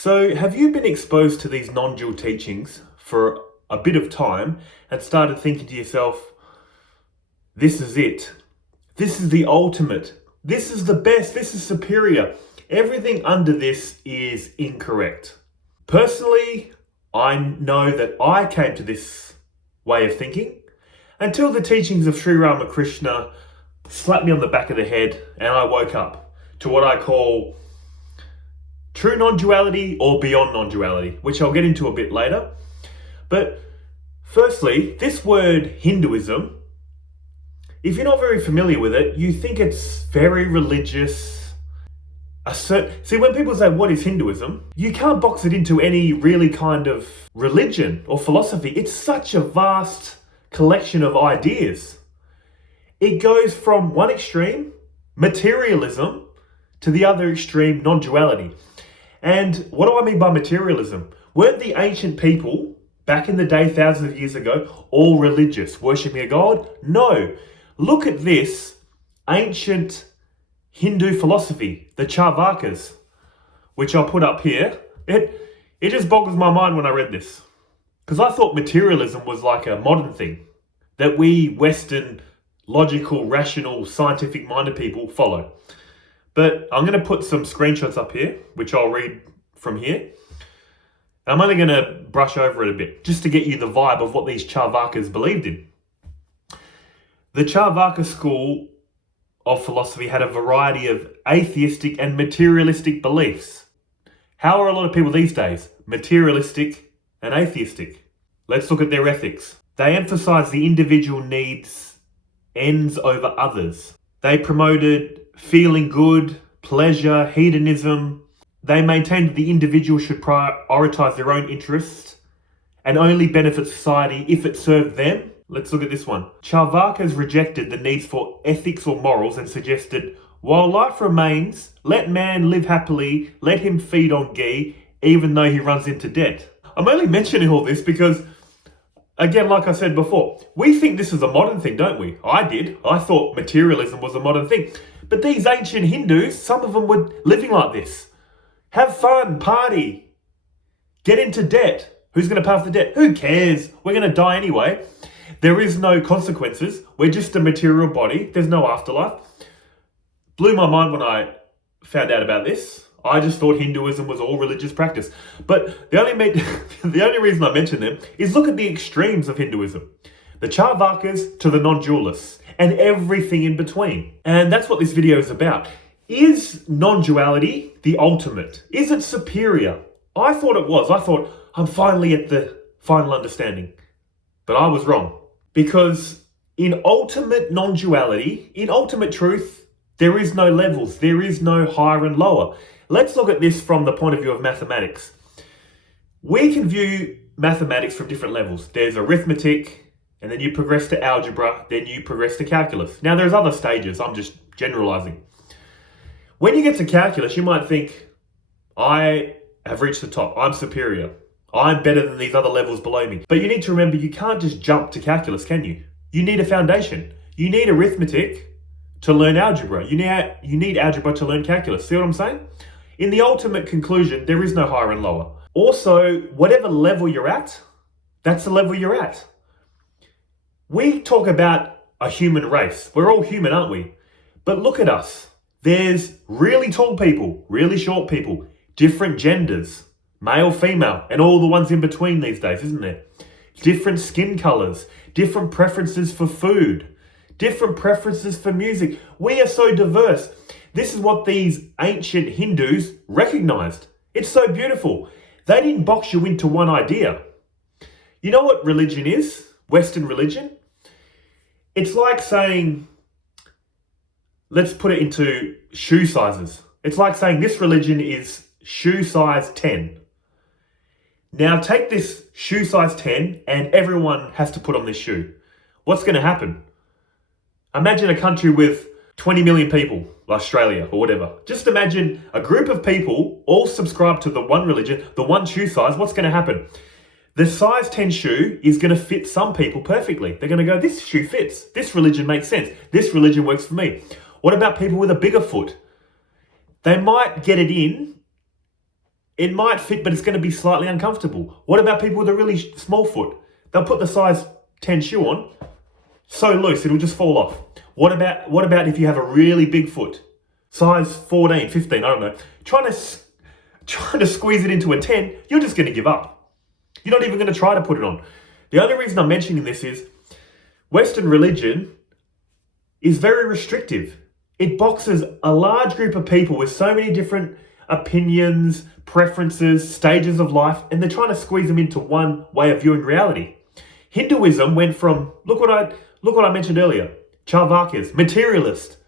So, have you been exposed to these non-dual teachings for a bit of time and started thinking to yourself, this is it. This is the ultimate. This is the best. This is superior. Everything under this is incorrect. Personally, I know that I came to this way of thinking until the teachings of Sri Ramakrishna slapped me on the back of the head and I woke up to what I call true non-duality or beyond non-duality, which I'll get into a bit later. But firstly, this word Hinduism, if you're not very familiar with it, you think it's very religious. See, when people say, what is Hinduism? You can't box it into any really kind of religion or philosophy. It's such a vast collection of ideas. It goes from one extreme, materialism, to the other extreme, non-duality. And what do I mean by materialism? Weren't the ancient people, back in the day, thousands of years ago, all religious, worshipping a god? No. Look at this ancient Hindu philosophy, the Charvakas, which I'll put up here. It just boggles my mind when I read this. Because I thought materialism was like a modern thing that we Western, logical, rational, scientific-minded people follow. But I'm going to put some screenshots up here, which I'll read from here. I'm only going to brush over it a bit, just to get you the vibe of what these Charvakas believed in. The Charvaka school of philosophy had a variety of atheistic and materialistic beliefs. How are a lot of people these days? Materialistic and atheistic. Let's look at their ethics. They emphasized the individual needs ends over others. They promoted feeling good, pleasure, hedonism. They maintained that the individual should prioritize their own interests and only benefit society if it served them. Let's look at this one. Charvakas rejected the needs for ethics or morals and suggested, while life remains, let man live happily, let him feed on ghee, even though he runs into debt. I'm only mentioning all this because, again, like I said before, we think this is a modern thing, don't we? I did. I thought materialism was a modern thing. But these ancient Hindus, some of them were living like this. Have fun, party, get into debt. Who's going to pay off the debt? Who cares? We're going to die anyway. There is no consequences. We're just a material body. There's no afterlife. Blew my mind when I found out about this. I just thought Hinduism was all religious practice. But the only reason I mention them is look at the extremes of Hinduism. The Charvakas to the non-dualists and everything in between. And that's what this video is about. Is non-duality the ultimate? Is it superior? I thought it was. I thought I'm finally at the final understanding. But I was wrong. Because in ultimate non-duality, in ultimate truth, there is no levels. There is no higher and lower. Let's look at this from the point of view of mathematics. We can view mathematics from different levels. There's arithmetic, and then you progress to algebra, then you progress to calculus. Now there's other stages, I'm just generalizing. When you get to calculus, you might think, I have reached the top, I'm superior. I'm better than these other levels below me. But you need to remember, you can't just jump to calculus, can you? You need a foundation. You need arithmetic to learn algebra. You need algebra to learn calculus. See what I'm saying? In the ultimate conclusion, there is no higher and lower. Also, whatever level you're at, that's the level you're at. We talk about a human race. We're all human, aren't we? But look at us. There's really tall people, really short people, different genders, male, female, and all the ones in between these days, isn't there? Different skin colors, different preferences for food, different preferences for music. We are so diverse. This is what these ancient Hindus recognized. It's so beautiful. They didn't box you into one idea. You know what religion is? Western religion? It's like saying, let's put it into shoe sizes. It's like saying this religion is shoe size 10. Now take this shoe size 10 and everyone has to put on this shoe. What's going to happen? Imagine a country with 20 million people, like Australia or whatever. Just imagine a group of people all subscribe to the one religion, the one shoe size. What's going to happen? The size 10 shoe is going to fit some people perfectly. They're going to go, this shoe fits. This religion makes sense. This religion works for me. What about people with a bigger foot? They might get it in It might fit, but it's going to be slightly uncomfortable. What about people with a really small foot? They'll put the size 10 shoe on, so loose, it'll just fall off. What about if you have a really big foot? Size 14, 15, I don't know. Trying to squeeze it into a 10, you're just going to give up. You're not even going to try to put it on. The only reason I'm mentioning this is Western religion is very restrictive. It boxes a large group of people with so many different opinions, preferences, stages of life, and they're trying to squeeze them into one way of viewing reality. Hinduism went from, look what I mentioned earlier, Charvakas, materialist,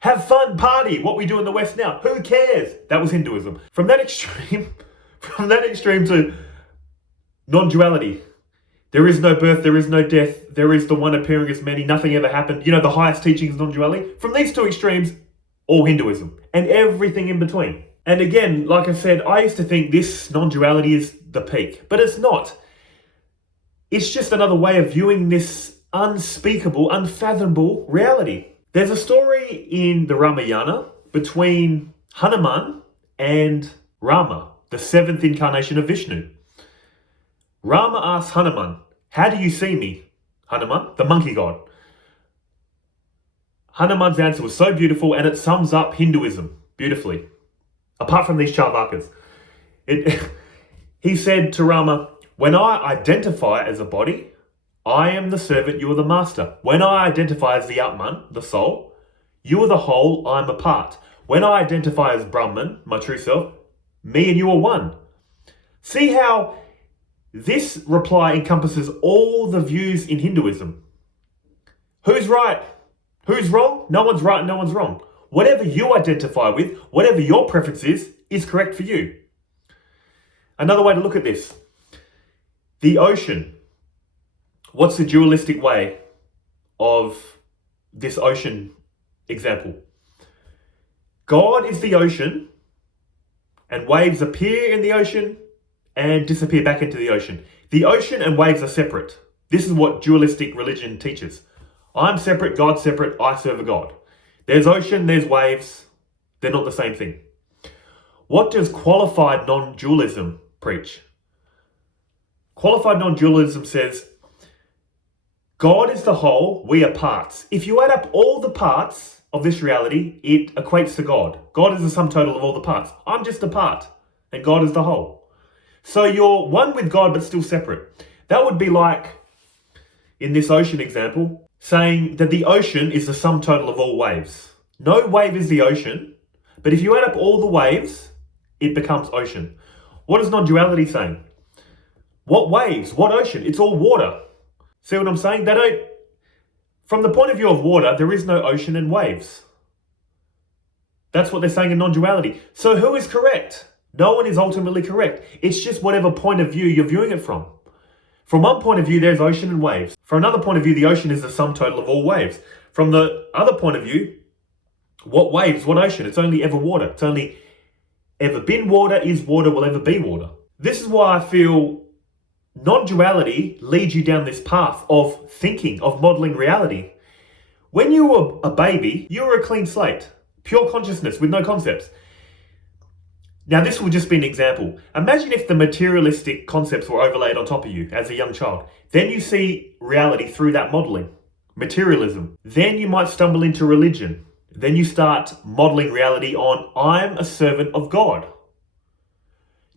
have fun, party, what we do in the West now, who cares? That was Hinduism. From that extreme to non-duality. There is no birth, there is no death, there is the one appearing as many, nothing ever happened. You know, the highest teaching is non-duality. From these two extremes, all Hinduism and everything in between. And again, like I said, I used to think this non-duality is the peak, but it's not. It's just another way of viewing this unspeakable, unfathomable reality. There's a story in the Ramayana between Hanuman and Rama, the seventh incarnation of Vishnu. Rama asks Hanuman, "How do you see me?" Hanuman, the monkey god. Hanuman's answer was so beautiful, and it sums up Hinduism beautifully. Apart from these Charvakas. He said to Rama, "When I identify as a body, I am the servant, you are the master. When I identify as the Atman, the soul, you are the whole, I'm a part. When I identify as Brahman, my true self, me and you are one." See how this reply encompasses all the views in Hinduism. Who's right? Who's wrong? No one's right and no one's wrong. Whatever you identify with, whatever your preference is correct for you. Another way to look at this. The ocean. What's the dualistic way of this ocean example? God is the ocean, and waves appear in the ocean and disappear back into the ocean. The ocean and waves are separate. This is what dualistic religion teaches. I'm separate, God's separate, I serve a God. There's ocean, there's waves. They're not the same thing. What does qualified non-dualism preach? Qualified non-dualism says, God is the whole, we are parts. If you add up all the parts of this reality, it equates to God. God is the sum total of all the parts. I'm just a part, and God is the whole. So you're one with God, but still separate. That would be like, in this ocean example, saying that the ocean is the sum total of all waves. No wave is the ocean, but if you add up all the waves, it becomes ocean. What is non-duality saying? What waves? What ocean? It's all water. See what I'm saying? From the point of view of water, there is no ocean and waves. That's what they're saying in non-duality. So who is correct? No one is ultimately correct. It's just whatever point of view you're viewing it from. From one point of view, there's ocean and waves. From another point of view, the ocean is the sum total of all waves. From the other point of view, what waves, what ocean? It's only ever water. It's only ever been water, is water, will ever be water. This is why I feel non-duality leads you down this path of thinking, of modeling reality. When you were a baby, you were a clean slate, pure consciousness with no concepts. Now, this will just be an example. Imagine if the materialistic concepts were overlaid on top of you as a young child. Then you see reality through that modeling, materialism. Then you might stumble into religion. Then you start modeling reality on, I'm a servant of God.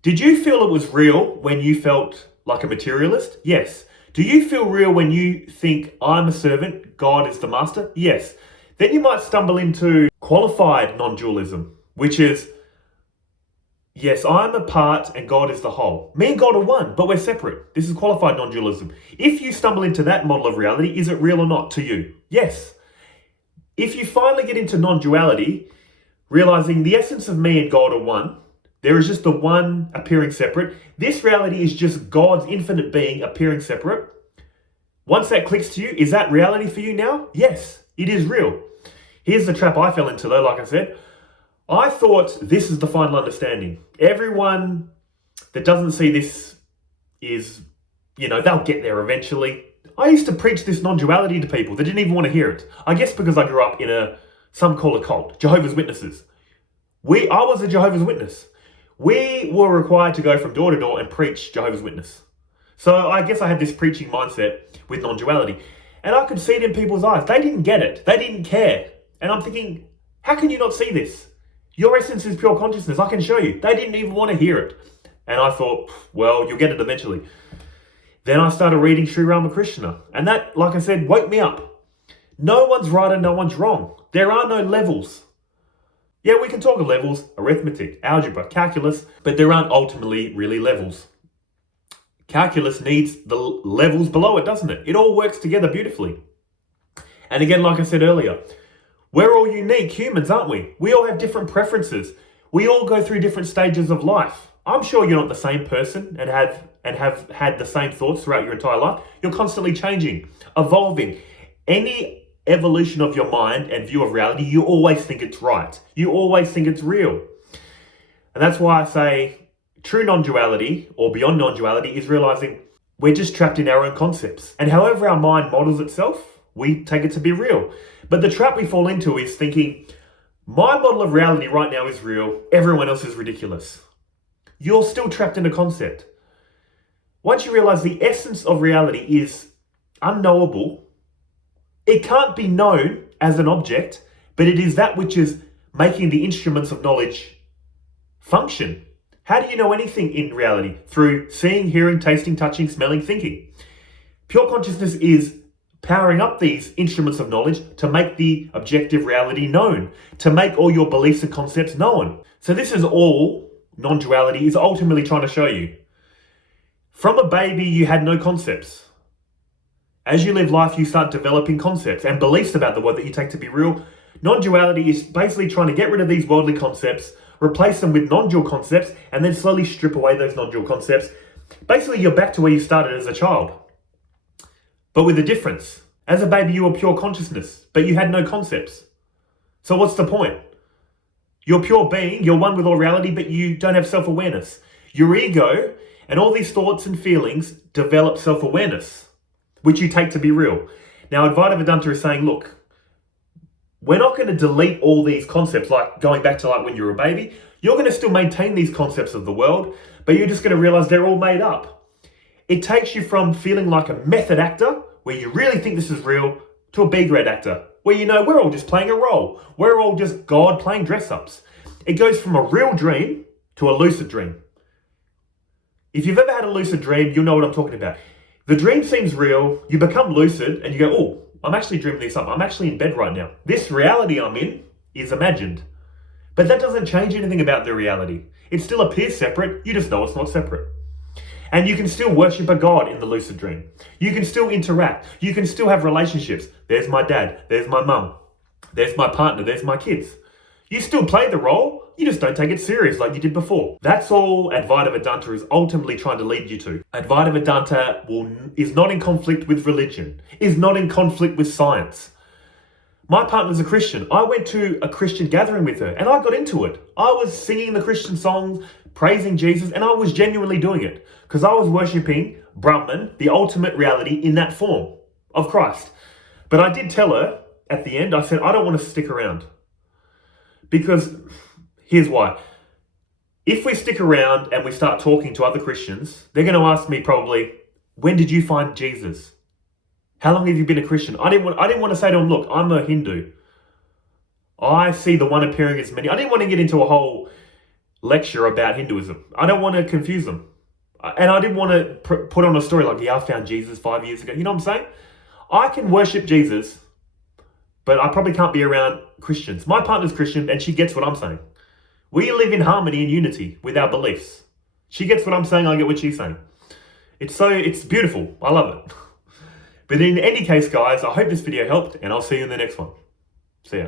Did you feel it was real when you felt like a materialist? Yes. Do you feel real when you think, I'm a servant, God is the master? Yes. Then you might stumble into qualified non-dualism, which is, yes, I'm a part and God is the whole. Me and God are one, but we're separate. This is qualified non-dualism. If you stumble into that model of reality, is it real or not to you? Yes. If you finally get into non-duality, realizing the essence of me and God are one, there is just the one appearing separate. This reality is just God's infinite being appearing separate. Once that clicks to you, is that reality for you now? Yes, it is real. Here's the trap I fell into though, like I said. I thought this is the final understanding. Everyone that doesn't see this is, they'll get there eventually. I used to preach this non-duality to people that didn't even want to hear it. I guess because I grew up in some call a cult, Jehovah's Witnesses. I was a Jehovah's Witness. we were required to go from door to door and preach Jehovah's Witness. So I guess I had this preaching mindset with non-duality. And I could see it in people's eyes. They didn't get it. They didn't care. And I'm thinking, how can you not see this? Your essence is pure consciousness. I can show you. They didn't even want to hear it. And I thought, well, you'll get it eventually. Then I started reading Sri Ramakrishna. And that, like I said, woke me up. No one's right and no one's wrong. There are no levels. Yeah, we can talk of levels, arithmetic, algebra, calculus, but there aren't ultimately really levels. Calculus needs the levels below it, doesn't it? It all works together beautifully. And again, like I said earlier, we're all unique humans, aren't we? We all have different preferences. We all go through different stages of life. I'm sure you're not the same person and have had the same thoughts throughout your entire life. You're constantly changing, evolving. Any evolution of your mind and view of reality, you always think it's right. You always think it's real. And that's why I say true non-duality or beyond non-duality is realizing we're just trapped in our own concepts. And however our mind models itself, we take it to be real. But the trap we fall into is thinking, my model of reality right now is real, everyone else is ridiculous. You're still trapped in a concept. Once you realize the essence of reality is unknowable, it can't be known as an object, but it is that which is making the instruments of knowledge function. How do you know anything in reality? Through seeing, hearing, tasting, touching, smelling, thinking. Pure consciousness is powering up these instruments of knowledge to make the objective reality known, to make all your beliefs and concepts known. So this is all non-duality is ultimately trying to show you. From a baby, you had no concepts. As you live life, you start developing concepts and beliefs about the world that you take to be real. Non-duality is basically trying to get rid of these worldly concepts, replace them with non-dual concepts, and then slowly strip away those non-dual concepts. Basically, you're back to where you started as a child. But with a difference. As a baby, you were pure consciousness, but you had no concepts. So what's the point? You're pure being, you're one with all reality, but you don't have self-awareness. Your ego and all these thoughts and feelings develop self-awareness, which you take to be real. Now, Advaita Vedanta is saying, look, we're not going to delete all these concepts, like going back to like when you were a baby. You're going to still maintain these concepts of the world, but you're just going to realize they're all made up. It takes you from feeling like a method actor, where you really think this is real, to a B-grade actor, where you know we're all just playing a role. We're all just God playing dress-ups. It goes from a real dream to a lucid dream. If you've ever had a lucid dream, you'll know what I'm talking about. The dream seems real, you become lucid, and you go, oh, I'm actually dreaming this up. I'm actually in bed right now. This reality I'm in is imagined. But that doesn't change anything about the reality. It still appears separate, you just know it's not separate. And you can still worship a God in the lucid dream. You can still interact. You can still have relationships. There's my dad. There's my mum. There's my partner. There's my kids. You still play the role. You just don't take it serious like you did before. That's all Advaita Vedanta is ultimately trying to lead you to. Advaita Vedanta is not in conflict with religion, is not in conflict with science. My partner's a Christian. I went to a Christian gathering with her and I got into it. I was singing the Christian songs, praising Jesus, and I was genuinely doing it because I was worshipping Brahman, the ultimate reality in that form of Christ. But I did tell her at the end, I said, I don't want to stick around. Because here's why. If we stick around and we start talking to other Christians, they're going to ask me probably, when did you find Jesus? How long have you been a Christian? I didn't want to say to them, look, I'm a Hindu. I see the one appearing as many. I didn't want to get into a whole lecture about Hinduism. I don't want to confuse them. And I didn't want to put on a story like, yeah, I found Jesus 5 years ago. You know what I'm saying? I can worship Jesus, but I probably can't be around Christians. My partner's Christian and she gets what I'm saying. We live in harmony and unity with our beliefs. She gets what I'm saying, I get what she's saying. It's beautiful. I love it. But in any case, guys, I hope this video helped and I'll see you in the next one. See ya.